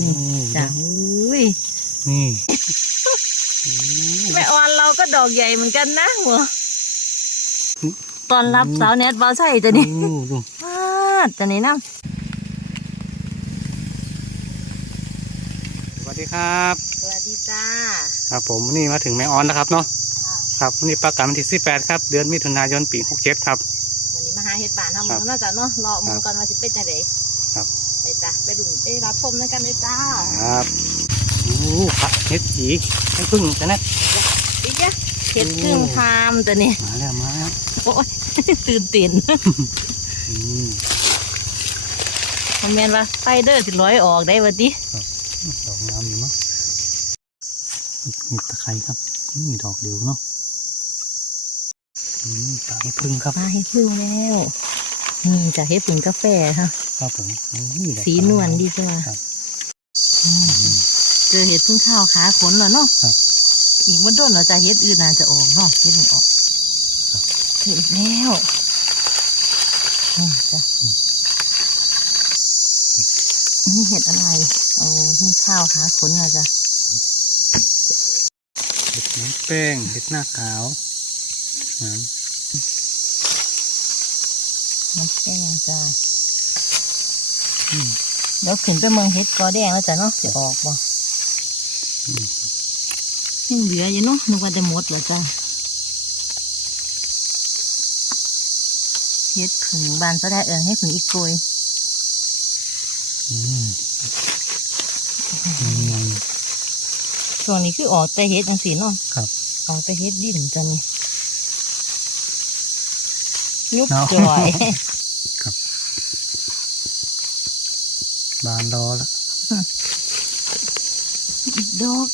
นี่จ้ะอุ้ยนี่แม่ออนเราก็ดอกใหญ่เหมือนกันนะหัวตอนรับสาวเน็ตบอใช่จะนี่ดูดูพาดจะนี่น้สวัสดีครับำสวัสดีจ้า ครับผมนี่มาถึงแม่ออนนะครับเนาะ ครับวันนี้ประกาศวันที่สิบแปดครับ เดือนมิถุนายนปีหกเจ็ดครับ วันนี้มาหาเห็ดบานทำครัมืบอน่าจะเนาะรอมืครัอบก่อนว่าจะเป็นจะไดครับไป จ้ะไปดูไปรับชมด้วยกันเลยจ้าครับโอ้ผักเห็ดจีให้พึ่งจะนะอีกอะเห็ดครึ่งพามจะนี่มาแล้วมาแล้วโอ้ยตื่นเต้นอืมมันแมนว่าไฟเดอร์สิร้อยออกได้วันดิดอกงามอยู่เนาะนี่ตะไคร้ครับนี่ดอกเดียวเนาะอืมปลาให้พึ่งครับมาให้พึ่งแล้วนี่จะให้พึ่งกาแฟค่ะ ครับผมอุ้ยดอกสีนวลดีจ้ะครับอืมเจอเห็ดพึ่งข้าวขาขนแล้วเนาะครับ อีกวันด้นเราจะเห็ดอื่นน่าจะออกเนาะเห็ดไม่ออกครับ เห็ดอีกแล้วอืมจ้ะนี่เห็ดอะไรเอาพึ่งข้าวขาขนนะจ้ะเห็ดน้ำแป้งเห็ดหน้าขาวนะน้ำแป้งจ้ะอืม เดี๋ยวขึ้นไปเมืองเห็ดกอแดงแล้วจ้ะเนาะจะออกบ่อืมยังเหลืออยู่เนาะนึกว่าจะหมดแล้วจ้ะเฮ็ดผึ่งบานก็ได้เอิงให้ผึ่งอีกโกยอืมอืมช่วงนี้คือออกแต่เฮ็ดจังสีเนาะครับออกแต่เฮ็ดดินจ้ะนี่ยุบเอาจ่อย บานรอแล้วอีกดอก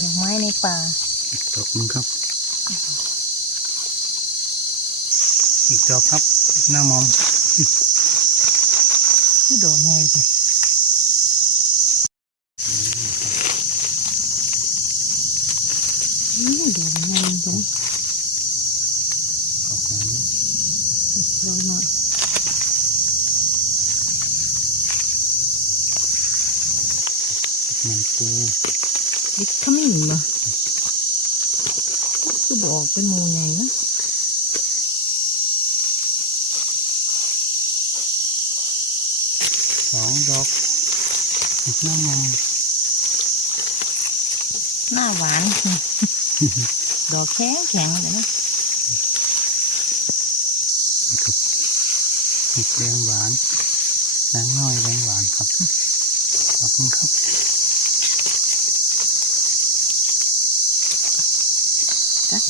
ดอกไม้ในป่าดอกหนึงครับ อีกดอกครับ หน้ามอมคือดอกไงจ้ะนี่ดอกไงจ้ะดอกน้ำนะดอกเนาะ มันปู ดิบขมิ้นมาคือบอกเป็นโมไงนะสองดอกอีกหน้ามอมหน้าหวาน ดอกแข็งแข็งเลยนะครับอีกแดงหวานแดงน้อยแดงหวานครับ ขอบคุณครับ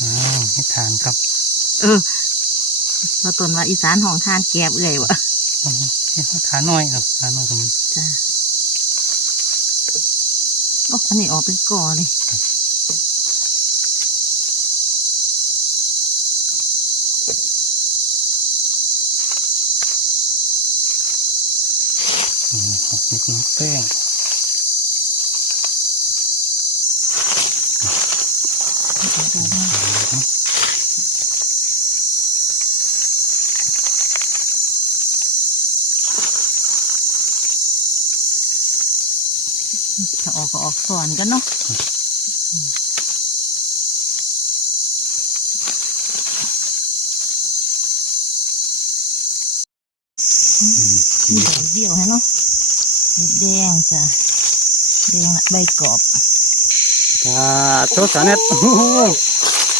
อ้าวให้ทานครับ เออพอตนว่าอีสานห้องทานแกบเอื่อยวะเอาให้เขาทานน้อยเนาะทานน้อยตรงนี้จ้าโอ้อันนี้ออกเป็นกอเลยอืมเอาเห็ดน้ำแป้ง ออกก็ออกสอนกันเนาะอืมมีดอกเดียวให้เนาะแดงจ้ะแดงละใบกรอบจ้าโทษสาเน็ตโอ้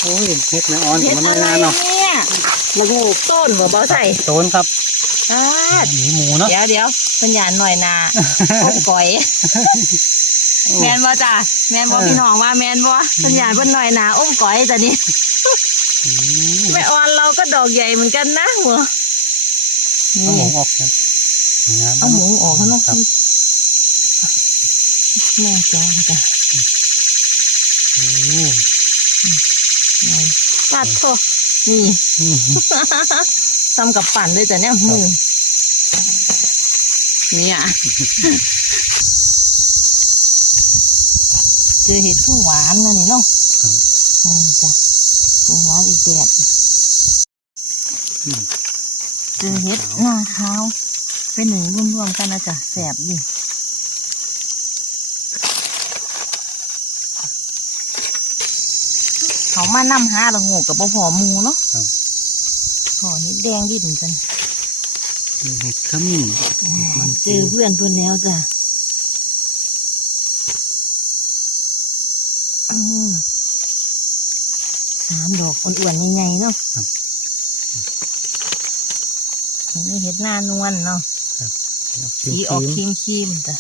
โอ้ยเห็ดไม่อ่อนมันไม่นานเนาะเนี่ยละงูต้นบ่เบาใส่โซนครับอ่าหมีหมูเนาะเดี๋ยวเดี๋ยวปัญญาหน่อยนาต้มก๋อย แมนบ่จ้ะแมนบ่พี่น้องว่าแมนบ่ปัญญาเพิ่นหน่อยนาอ้มก๋อยจ้ะนี่อืมแม่ออนเราก็ดอกใหญ่เหมือนกันนะหัวเอาหมูนี่ออกนะงามเอาหมูออกเขาเนาะครับแม่จ้าจ้ะโอ้นี่ปัดโทนี่อืมทำกับปั่นเลยจ้ะเนี่ยมือเนี่ย เจอเห็ดผู้หวานนะนี่เนาะครับอืมจ้ะผู้หวานอีกแบบอืมเจอเห็ดหน้าขาวเป็นหนึ่งรวมๆกันนะจ๊ะแสบดิเขามานำหาละโงกกับบ่พอหมูเนาะครับพอเห็ดแดงดิ่นกันนี่เห็ดขมิ้นมันเจอเพื่อนเพื่อนแล้วจ้ะอืม สามดอกอ้วนๆใหญ่ๆเนาะครับอันนี้เห็ดหน้านวลเนาะสีออกครีมครีมๆจ้ะ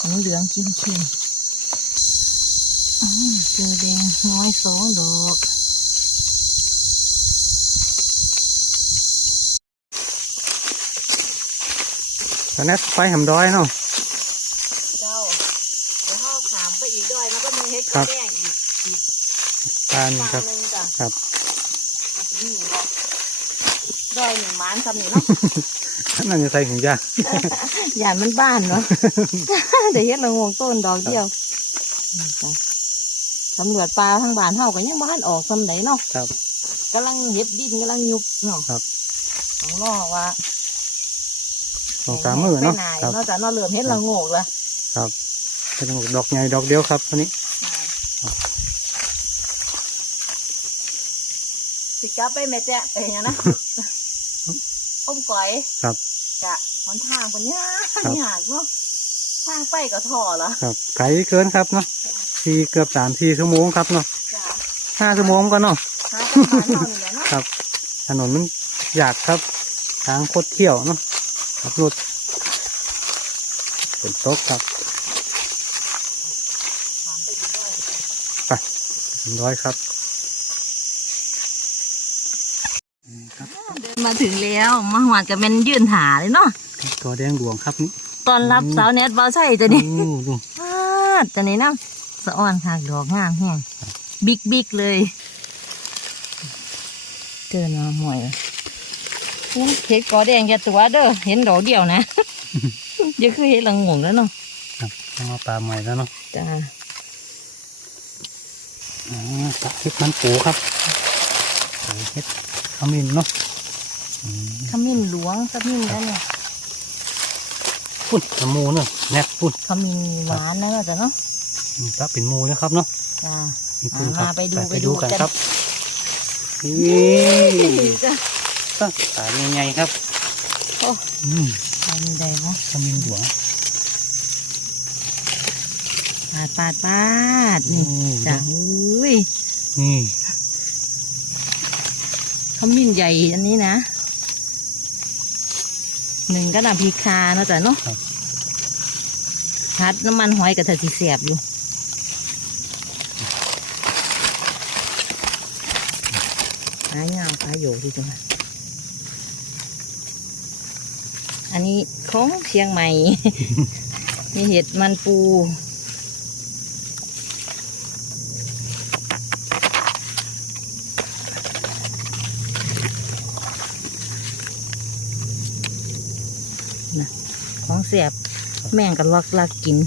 ของเหลืองครีมครีมๆอื้อเจอแดงน้อยสองดอกตอนนี้ไฟหำด้อยเนาะ เจ้าเดี๋ยวเขาขามไปอีกด้วยแล้วก็มีเห็ด ครับแดงอีกอีกตาลครัฝั่บงหนึ่งจ้ะครับนี่ดอกด้อยหนึ่งหมานสำนี่เนาะนั่นจะใส่ถุงยางหยานมันบ้านเนาะ เดี๋ยวเฮ็ดละงงต้นดอกเดียวนี่จ้ะสำรวจปลาทั้งบ้านเฮาก็ยังบ้านออกสำไหนเนาะครับ กำลังเฮ็ดดินกำลังยุบเนาะครับ ต้องรอว่าสองสามมือเนาะไปไหครับ เนาะจ้ะเนาะเริ่มเฮ็ดละโงกละครับเป็นดอกใหญ่ดอกเดียวครับตัวนี้ สิกลับไปแม่แจ๊ะไปหยังนะอมก๋อยครับ กะหนทางคนยากครับยากเนาะทางไปก็ท่อละครับไกลเกินครับเนาะสี่เกือบสามสี่ชั่วโมงครับเนาะจ้ะห้าชั่วโมงก็เนาะหาจังหวะนอนนี่แหละเนาะครับ ถนนมันอยากครับ ทางโคตรเที่ยวเนาะครับรถฝนตกครับไปเรียบร้อยครับนี่ครับเดินมาถึงแล้วมาหวานกับแม่นยืนหาเลยเนาะตัวแดงหลวงครับนี่ตอนรับอืมสาวเน็ตบอใช่จะนี่โอ้ดูพาดจะนี่นะสะอ่อนค่ะดอกงามแห้งบิ๊กบิ๊กเลย เจอมาหมวยอุ๊ยเห็ดกอแดงแกตัวเด้อเห็นดอกเดียวนะเดี๋ยวคือเห็ดละงงแล้วเนาะครับต้องมาปลาใหม่แล้วเนาะจ้า อ่าปลาเห็ดมันปูครับใส่เห็ดขมิ้นเนาะอืมขมิ้นหลวงขมิ้นแล้วเนี่ยพุ่นน้ำมูเนาะแนบพุ่นขมิ้นหวานนะเราจะเนาะนี่ปลาเป็นหมูนะครับเนาะจ้านี่พุ่นครับมาไปดูไปไปดูดูกันกันครับนี่จ้าก็ปลาใหญ่ๆครับโอ้อืมใครมีใดเนาะขมิ้นหลวงปาดปาดปาดนี่โอ้จ้าเฮ้ยนี่ขมิ้นใหญ่อันนี้นะหนึ่งก็นำพริกคาเนาะจ้ะเนาะครับพัดน้ำมันหอยกับเธอสีเสียบอยู่หายาวขาโยที่จังหวะอันนี้ของเชียงใหม่ มีเห็ดมันปู ของเสียบแม่งก็ลักลักกิน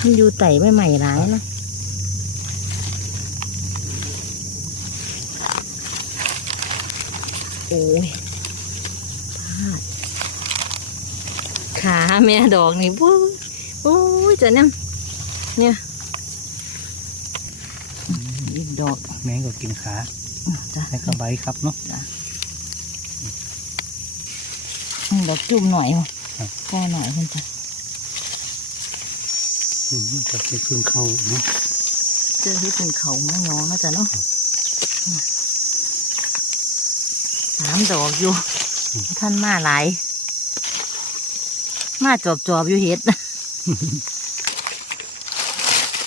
มันอยู่ไต่ไม่ใหม่ร้ายนะโอ้ยพลาดขาแม่ดอกนี่โอ้ยโอ้ยจะเนี่ยเนี่ย อีกดอกแมงก็กินขาจ้ะแล้วก็ใบครับเนาะอืมดอกจุ่มหน่อยว่ะครับก็หน่อยเพื่อนจ้ะอืมก็เป็นพึ่งเข้าเนาะเจอที่เป็นเขามะยองนะจ๊ะเนาะสามดอกอยู่ ท่านมาหลายมาจอบจอบๆอยู่เห็ด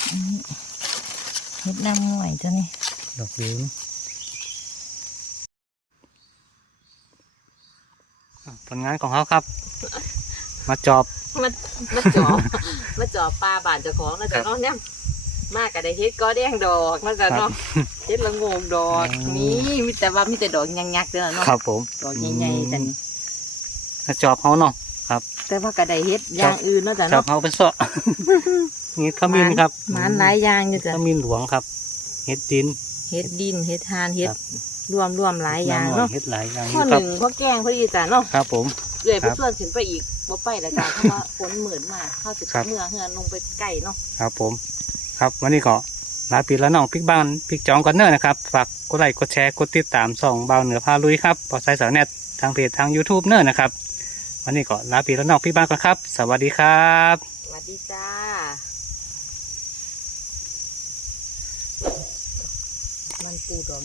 อันนี้ เห็ดน้ำหน่วยจ้ะนี่ดอกเดียวเนาะอะผลงานของเขาครับ มาจอบ มามาจอบ มาจอบปลาบานเจ้าของนะจ๊ะเนาะเนี่ยมากกับได้เฮ็ดก็แดงดอกนะจ๊ะเนาะเฮ็ดละโงงดอกอืมนี่มีแต่ว่ามีแต่ดอกยักๆเด้อเนาะครับ ผมดอกใหญ่ๆจ้ะนี่มาจอบเขาเนาะแต่ว่าก็ได้เฮ็ดอย่างอื่นเนาะจ๊ะจอบเนาะเขาเป็นเสาะ เห็ดขมิ้นครับหมานหลายอย่างอยู่จ้ะขมิ้นหลวงครับ เห็ดดินเฮ็ดดินเฮ็ดทานเฮ็ดครับรวมรวมหลายอย่างน้ำหน่เนาะเห็ดหลายอย่างอข้อยู่หครับนึ่งพ่อแกงพอดีจ้ะเนาะครับ ผมเอื่อยไปครับส่วนขึ้นไปอีกบ่ไปแล้วจ้ะเพราะว่าฝนเหมือนมาเข้าสิครับเมื่อเฮือนลงไปใกล้เนาะครับ ผม ครับวันนี้ก็ลาปีแล้วน้องพิกบ้านพิกจองก่อนเนอร์นะครับฝากกดไลค์กดแชร์กดติดตามส่องเบาเหนือพาลุยครับปอไซสาวเน็ตทางเพจทาง YouTube เนอร์นะครับวันนี้ก็ลาปีแล้วน้องพิกบ้านก่อนครับ สวัสดีครับ สวัสดีจ้า มันปูดอง